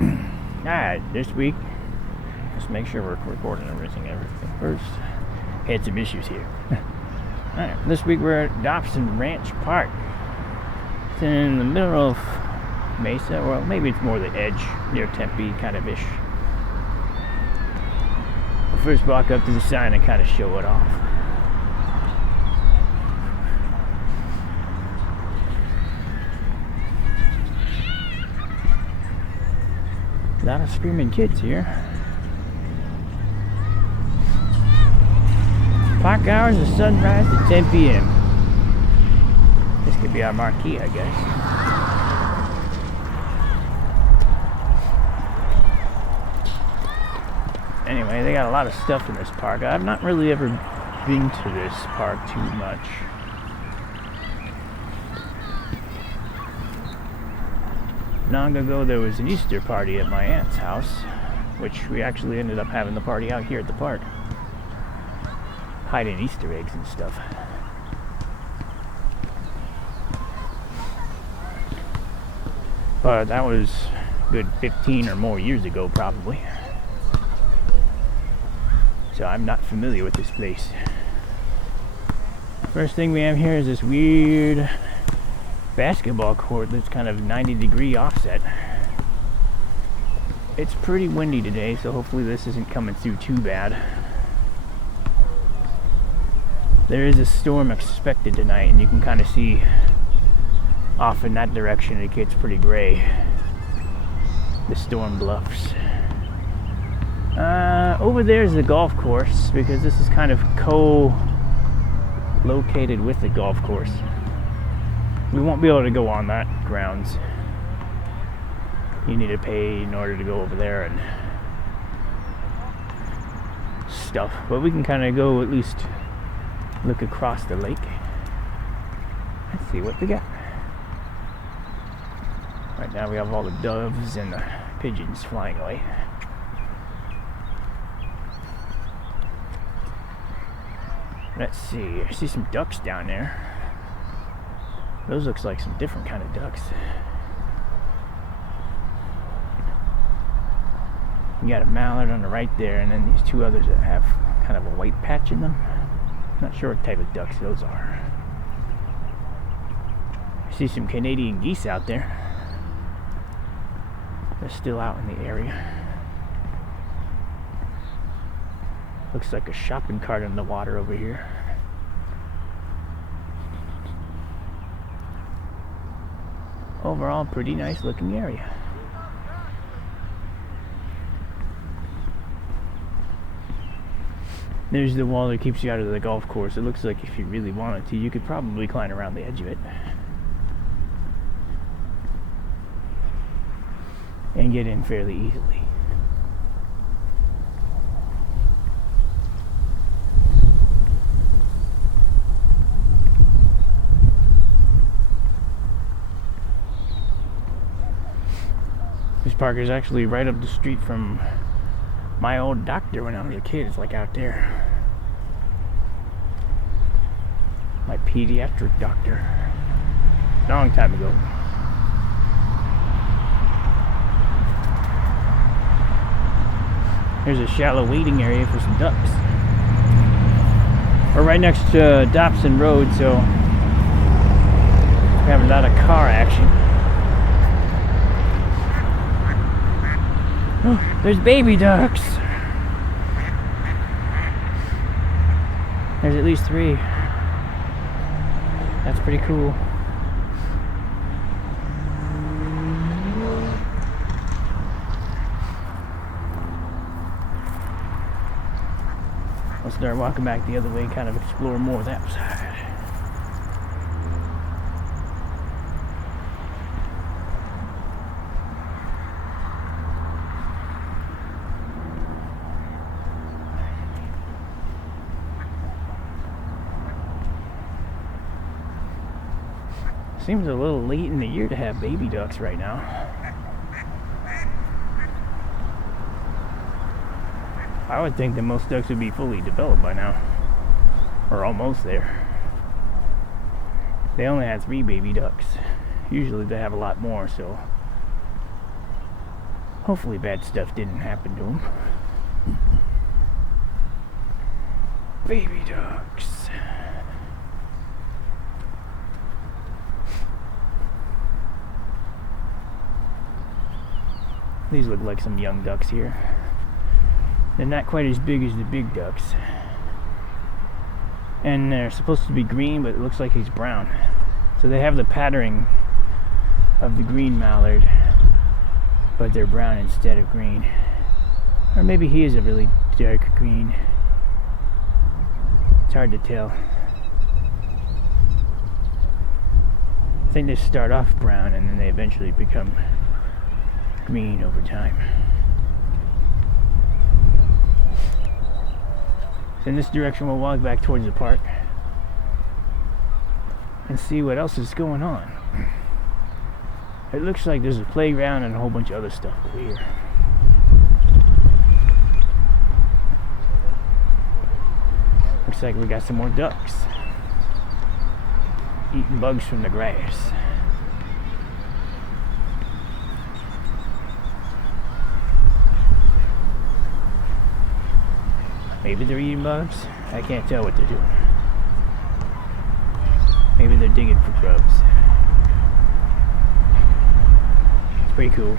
Alright, this week, let's make sure we're recording everything first. Had some issues here. Alright, this week we're at Dobson Ranch Park. It's in the middle of Mesa, well, maybe it's more the edge, near Tempe, kind of ish. We'll first walk up to the sign and kind of show it off. A lot of screaming kids here. Park hours of sunrise to 10 p.m. This could be our marquee, I guess. Anyway, they got a lot of stuff in this park. I've not really ever been to this park too much. Long ago there was an Easter party at my aunt's house, which we actually ended up having the party out here at the park, hiding Easter eggs and stuff. But that was a good 15 or more years ago probably, so I'm not familiar with this place. First thing we have here is this weird basketball court that's kind of 90-degree offset. It's pretty windy today, so hopefully this isn't coming through too bad. There is a storm expected tonight, and you can kind of see off in that direction it gets pretty gray. The storm bluffs. Over there is the golf course, because this is kind of co-located with the golf course. We won't be able to go on that grounds. You need to pay in order to go over there and stuff. But we can kind of go at least look across the lake. Let's see what we got. Right now we have all the doves and the pigeons flying away. Let's see, I see some ducks down there. Those looks like some different kind of ducks. You got a mallard on the right there, and then these two others that have kind of a white patch in them. Not sure what type of ducks those are. I see some Canadian geese out there. They're still out in the area. Looks like a shopping cart in the water over here. Overall, pretty nice looking area. There's the wall that keeps you out of the golf course. It looks like if you really wanted to, you could probably climb around the edge of it and get in fairly easily. This park is actually right up the street from my old doctor when I was a kid. It's like out there. My pediatric doctor. Long time ago. Here's a shallow waiting area for some ducks. We're right next to Dobson Road, so we have a lot of car action. Oh, there's baby ducks. There's at least 3. That's pretty cool. I'll start walking back the other way and kind of explore more of that side. Seems a little late in the year to have baby ducks right now. I would think that most ducks would be fully developed by now. Or almost there. They only had 3 baby ducks. Usually they have a lot more, so Hopefully bad stuff didn't happen to him. Baby ducks. These look like some young ducks here. They're not quite as big as the big ducks. And they're supposed to be green, but it looks like he's brown. So they have the patterning of the green mallard, but they're brown instead of green. Or maybe he is a really dark green. It's hard to tell. I think they start off brown and then they eventually become green over time. So in this direction we'll walk back towards the park and see what else is going on. It looks like there's a playground and a whole bunch of other stuff over here. Looks like we got some more ducks eating bugs from the grass. Maybe they're eating bugs. I can't tell what they're doing. Maybe they're digging for grubs. It's pretty cool.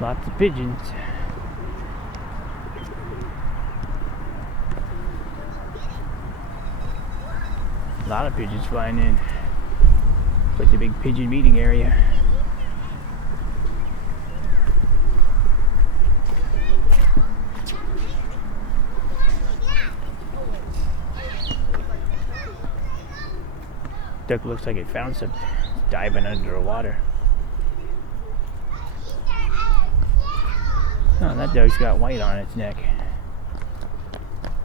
Lots of pigeons. A lot of pigeons flying in. It's like the big pigeon meeting area. Duck looks like it found something. It's diving under the water. Oh, that duck's got white on its neck.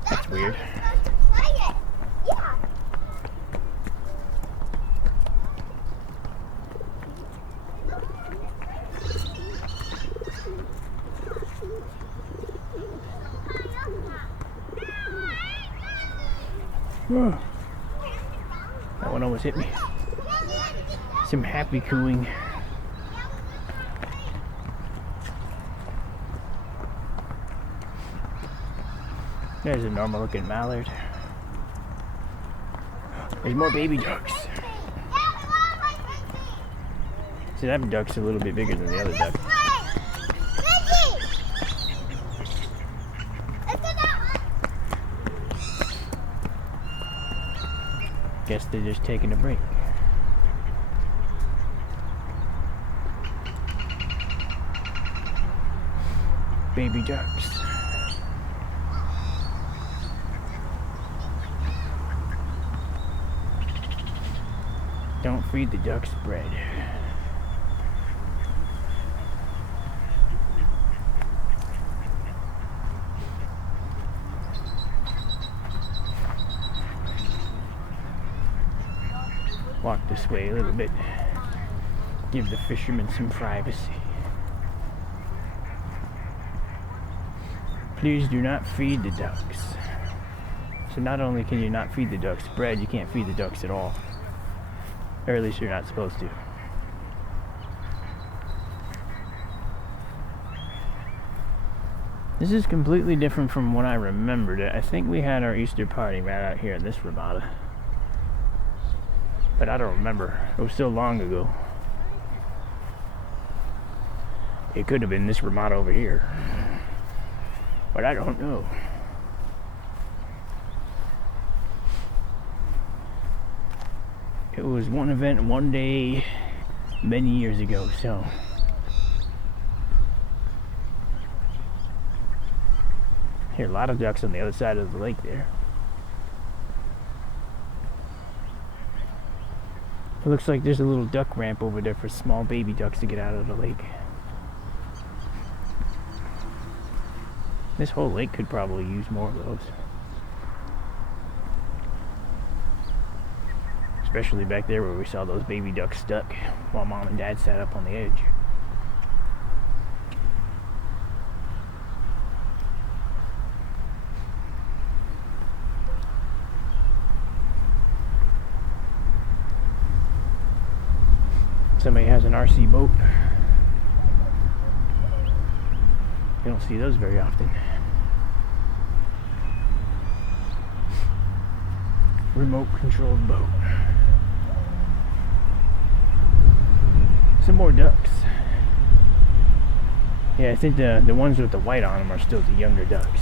That's weird. Oh. That one almost hit me. Some happy cooing. There's a normal looking mallard. There's more baby ducks. See, that duck's a little bit bigger than the other duck. Guess they're just taking a break. Baby ducks. Don't feed the ducks bread. Walk this way a little bit. Give the fishermen some privacy. Please do not feed the ducks. So not only can you not feed the ducks bread, you can't feed the ducks at all. Or at least you're not supposed to. This is completely different from when I remembered it. I think we had our Easter party right out here in this Ramada. But I don't remember. It was so long ago. It could have been this Ramada over here. But I don't know. It was one event, one day, many years ago, so. Here, a lot of ducks on the other side of the lake there. It looks like there's a little duck ramp over there for small baby ducks to get out of the lake. This whole lake could probably use more of those. Especially back there where we saw those baby ducks stuck while Mom and Dad sat up on the edge. somebody has an RC boat. You don't see those very often. Remote controlled boat. Some more ducks. Yeah, I think the ones with the white on them are still the younger ducks.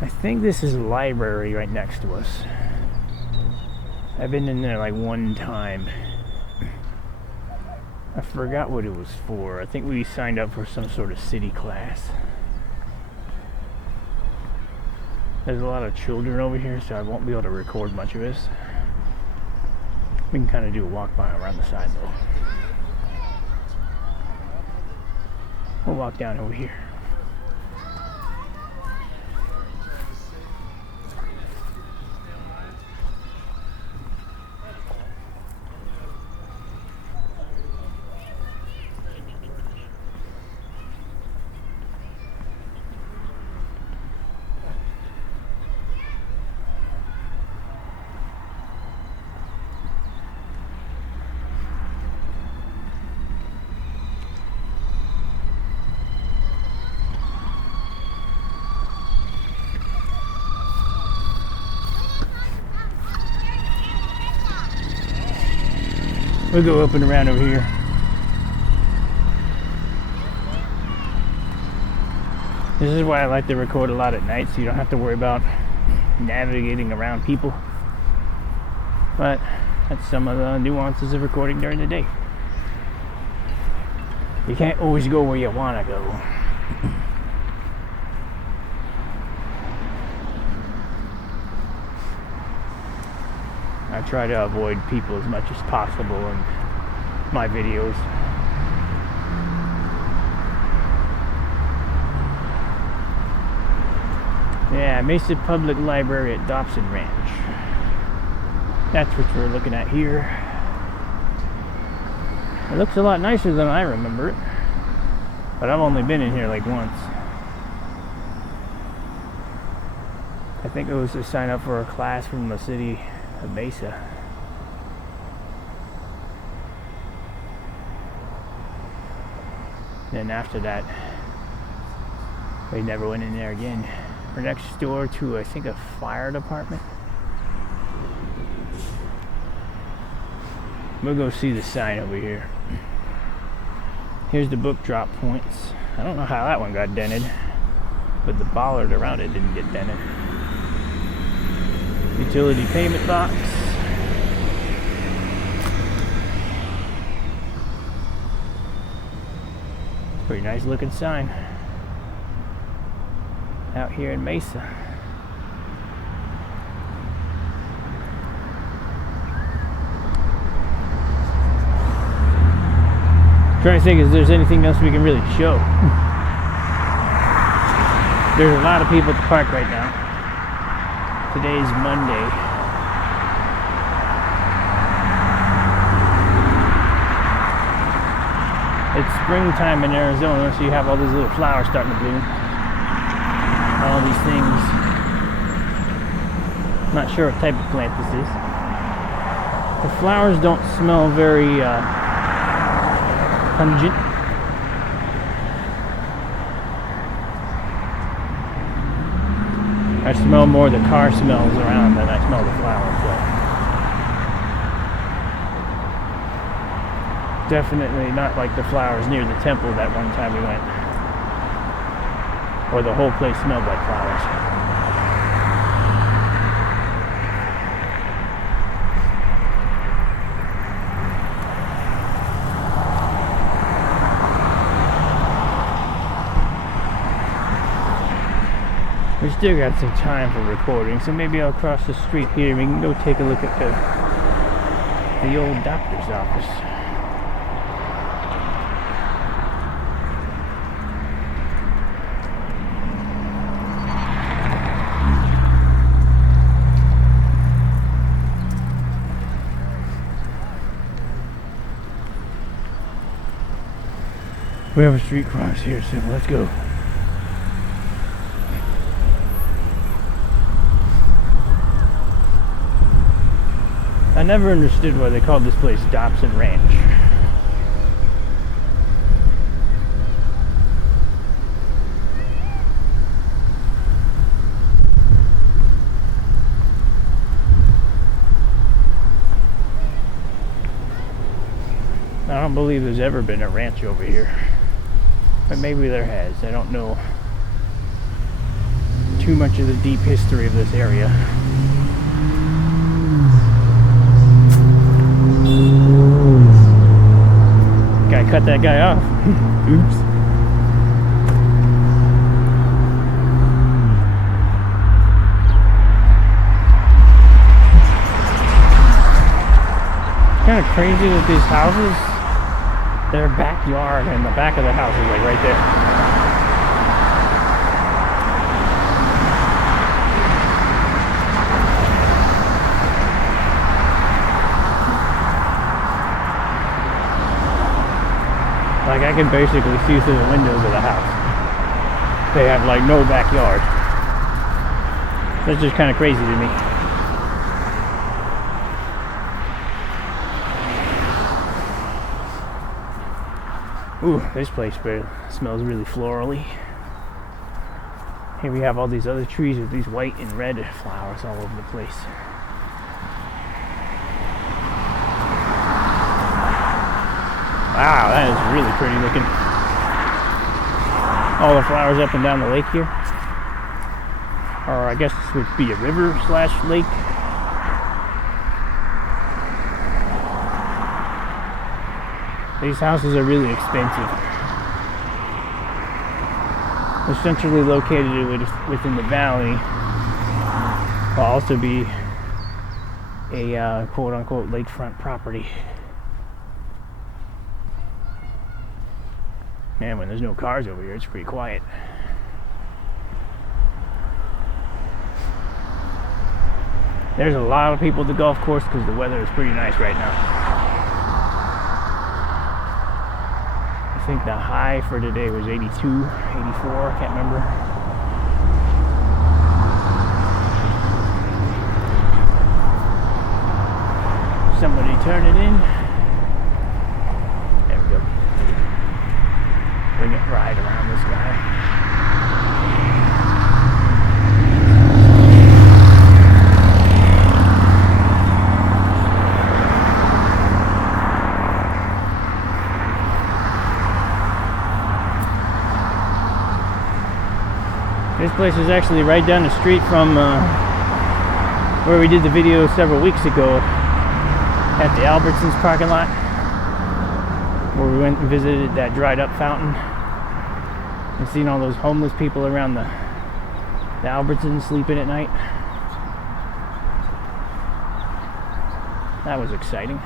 I think this is a library right next to us. I've been in there like one time. I forgot what it was for. I think we signed up for some sort of city class. There's a lot of children over here, so I won't be able to record much of this. We can kind of do a walk by around the side though. We'll walk down over here. We'll go up and around over here. This is why I like to record a lot at night, so you don't have to worry about navigating around people. But that's some of the nuances of recording during the day. You can't always go where you want to go. I try to avoid people as much as possible in my videos. Yeah, Mesa Public Library at Dobson Ranch. That's what we're looking at here. It looks a lot nicer than I remember it, but I've only been in here like once. I think it was to sign up for a class from the city of Mesa. Then after that, we never went in there again. We're next door to, I think, a fire department. We'll go see the sign over here. Here's the book drop points. I don't know how that one got dented, but the bollard around it didn't get dented. Utility payment box. Pretty nice looking sign out here in Mesa. Trying to think if there's anything else we can really show. There's a lot of people at the park right now. Today's Monday. It's springtime in Arizona, so you have all these little flowers starting to bloom. All these things. Not sure what type of plant this is. The flowers don't smell very pungent. I smell more the car smells around than I smell the flowers. So. Definitely not like the flowers near the temple that one time we went. Or the whole place smelled like flowers. We still got some time for recording, so maybe I'll cross the street here and we can go take a look at the old doctor's office. We have a street cross here, so let's go. I never understood why they called this place Dobson Ranch. I don't believe there's ever been a ranch over here, but maybe there has. I don't know too much of the deep history of this area. Guy cut that guy off. Oops. Kind of crazy that these houses, their backyard and the back of the house is like right there. Like I can basically see through the windows of the house. They have like no backyard. That's just kind of crazy to me. Ooh, this place smells really florally. Here we have all these other trees with these white and red flowers all over the place. Wow, that is really pretty looking. All the flowers up and down the lake here. Or I guess this would be a river slash lake. These houses are really expensive. They're centrally located within the valley. Will also be a quote-unquote lakefront property. Man, when there's no cars over here, it's pretty quiet. There's a lot of people at the golf course because the weather is pretty nice right now. I think the high for today was 82, 84, I can't remember. Somebody turn it in. There we go. Bring it right around this guy. This place is actually right down the street from where we did the video several weeks ago at the Albertsons parking lot, where we went and visited that dried up fountain and seen all those homeless people around the Albertsons sleeping at night. That was exciting.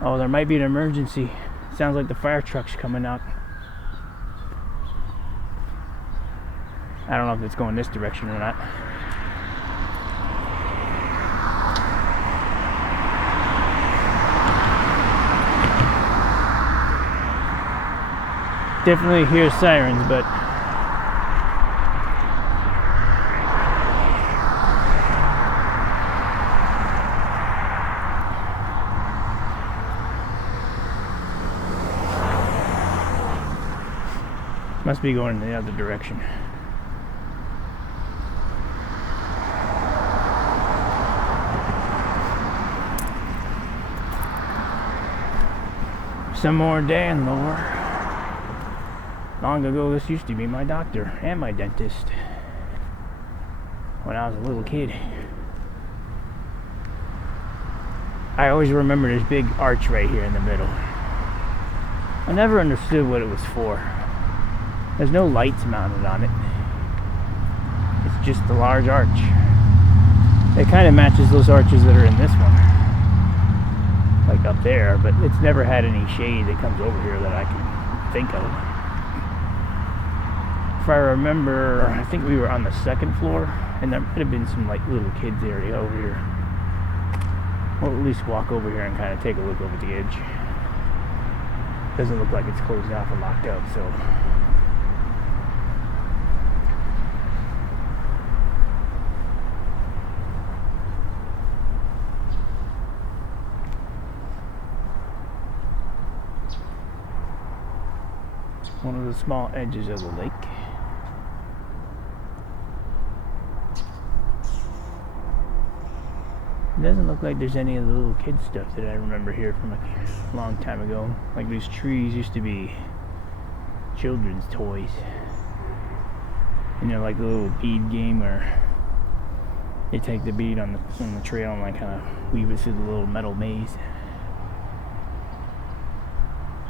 Oh, there might be an emergency. Sounds like the fire truck's coming out. I don't know if it's going this direction or not. Definitely hear sirens, but must be going in the other direction. Some more Dan lore. Long ago, this used to be my doctor and my dentist when I was a little kid. I always remember this big arch right here in the middle. I never understood what it was for. There's no lights mounted on it. It's just a large arch. It kind of matches those arches that are in this one, like up there, but it's never had any shade that comes over here that I can think of. If I remember, I think we were on the second floor, and there might have been some like little kids area over here. We'll at least walk over here and kind of take a look over the edge. Doesn't look like it's closed off or locked up, so. One of the small edges of the lake. It doesn't look like there's any of the little kid stuff that I remember here from a long time ago. Like these trees used to be children's toys. You know, like the little bead game where you take the bead on the trail and like kind of weave it through the little metal maze.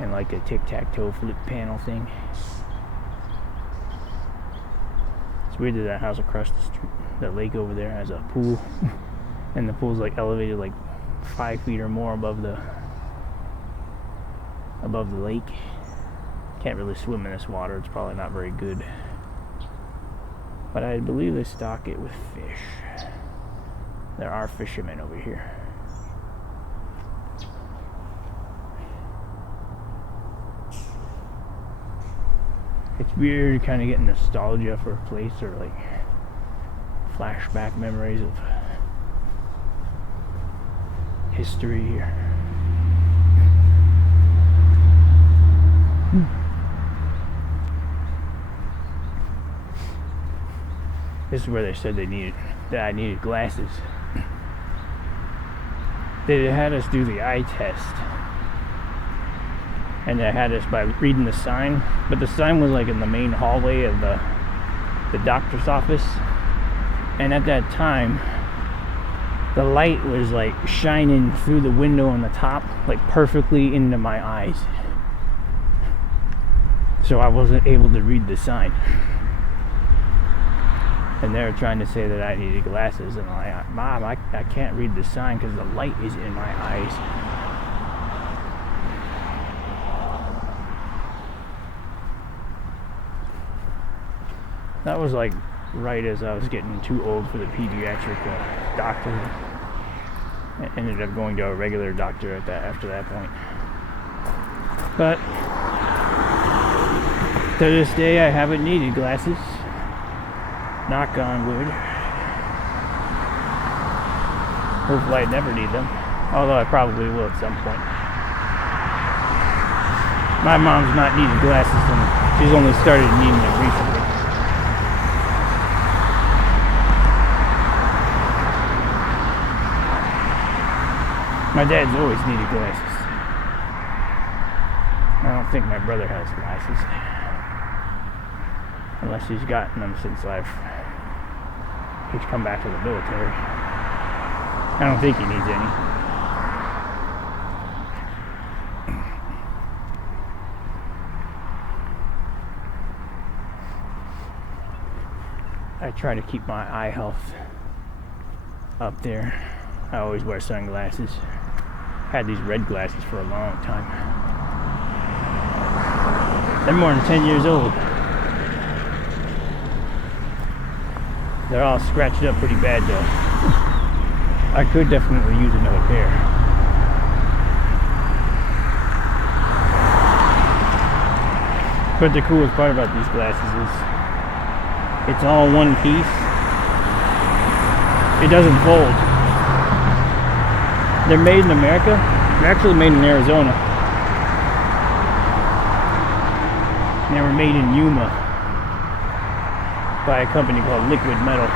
And like a tic-tac-toe flip panel thing. It's weird that that house across the street, the lake over there, has a pool. And the pool's like elevated like 5 feet or more above the lake. Can't really swim in this water. It's probably not very good. But I believe they stock it with fish. There are fishermen over here. It's weird kind of getting nostalgia for a place, or like flashback memories of history here. This is where they said that I needed glasses. They had us do the eye test. And they had us by reading the sign. But the sign was like in the main hallway of the doctor's office. And at that time, the light was like shining through the window on the top, like perfectly into my eyes. So I wasn't able to read the sign. And they were trying to say that I needed glasses. And I'm like, Mom, I can't read the sign because the light is in my eyes. That was like right as I was getting too old for the pediatric doctor. I ended up going to a regular doctor after that point. But to this day, I haven't needed glasses. Knock on wood. Hopefully I never need them. Although I probably will at some point. My mom's not needed glasses, and she's only started needing them recently. My dad's always needed glasses. I don't think my brother has glasses. Unless he's gotten them since he's come back to the military. I don't think he needs any. I try to keep my eye health up there. I always wear sunglasses. Had these red glasses for a long time. They're more than 10 years old. They're all scratched up pretty bad though. I could definitely use another pair. But the coolest part about these glasses is it's all one piece. It doesn't fold. They're made in America. They're actually made in Arizona. They were made in Yuma by a company called Liquid Metal,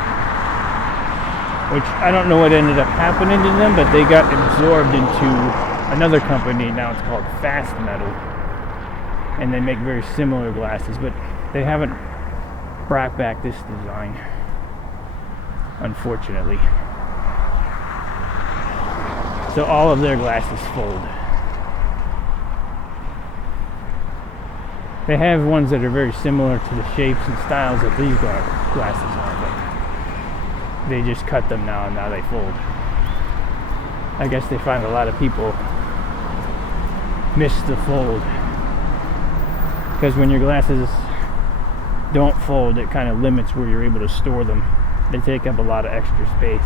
which I don't know what ended up happening to them, but they got absorbed into another company. Now it's called Fast Metal, and they make very similar glasses, but they haven't brought back this design, unfortunately. So all of their glasses fold. They have ones that are very similar to the shapes and styles that these glasses are, but they just cut them now, and now they fold. I guess they find a lot of people miss the fold, because when your glasses don't fold, it kind of limits where you're able to store them. They take up a lot of extra space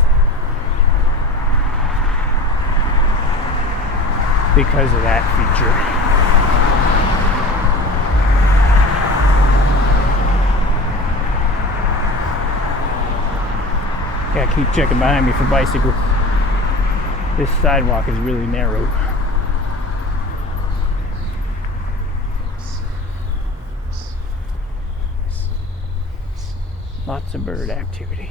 because of that feature. Gotta keep checking behind me for bicycles. This sidewalk is really narrow. Lots of bird activity.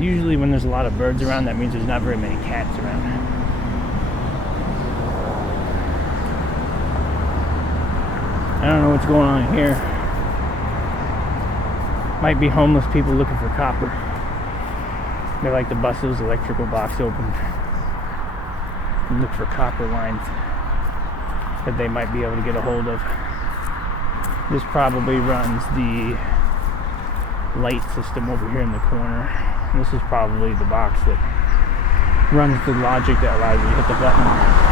Usually when there's a lot of birds around, that means there's not very many cats around. I don't know what's going on here. Might be homeless people looking for copper. They like to bust those electrical box open and look for copper lines that they might be able to get a hold of. This probably runs the light system over here in the corner. This is probably the box that runs the logic that allows you to hit the button.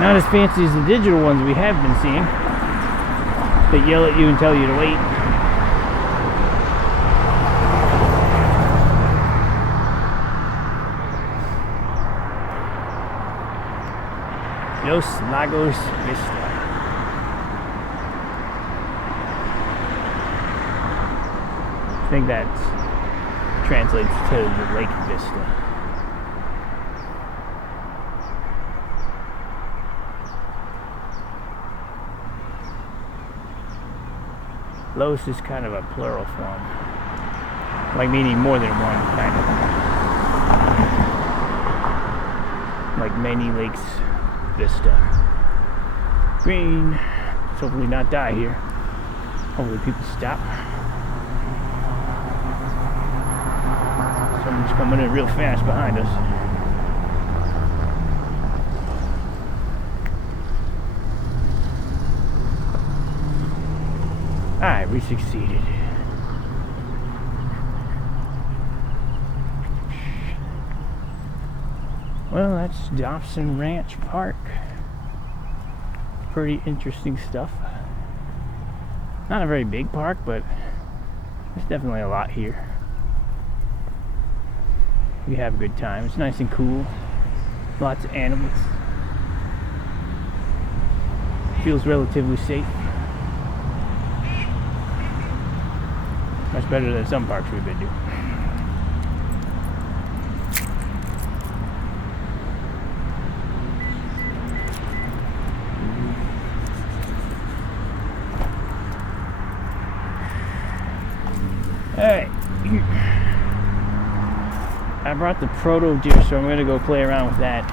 Not as fancy as the digital ones we have been seeing that yell at you and tell you to wait. Los Lagos Vista. I think that translates to the Lake Vista. Los is kind of a plural form, like meaning more than one, kind of. Like many lakes Vista. Green. Let's hopefully not die here. Hopefully people stop. Someone's coming in real fast behind us. Alright, we succeeded. Well, that's Dobson Ranch Park. Pretty interesting stuff. Not a very big park, but there's definitely a lot here. We have a good time. It's nice and cool. Lots of animals. Feels relatively safe. Much better than some parks we've been to. Alright. I brought the proto deer, so I'm going to go play around with that.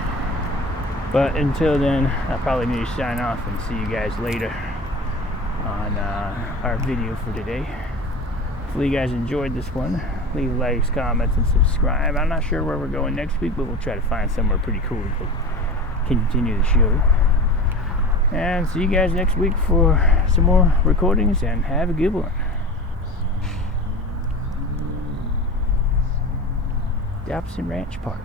But until then, I probably need to sign off and see you guys later on our video for today. Hopefully you guys enjoyed this one. Leave likes, comments, and subscribe. I'm not sure where we're going next week, but we'll try to find somewhere pretty cool to continue the show. And see you guys next week for some more recordings, and have a good one. Dobson Ranch Park.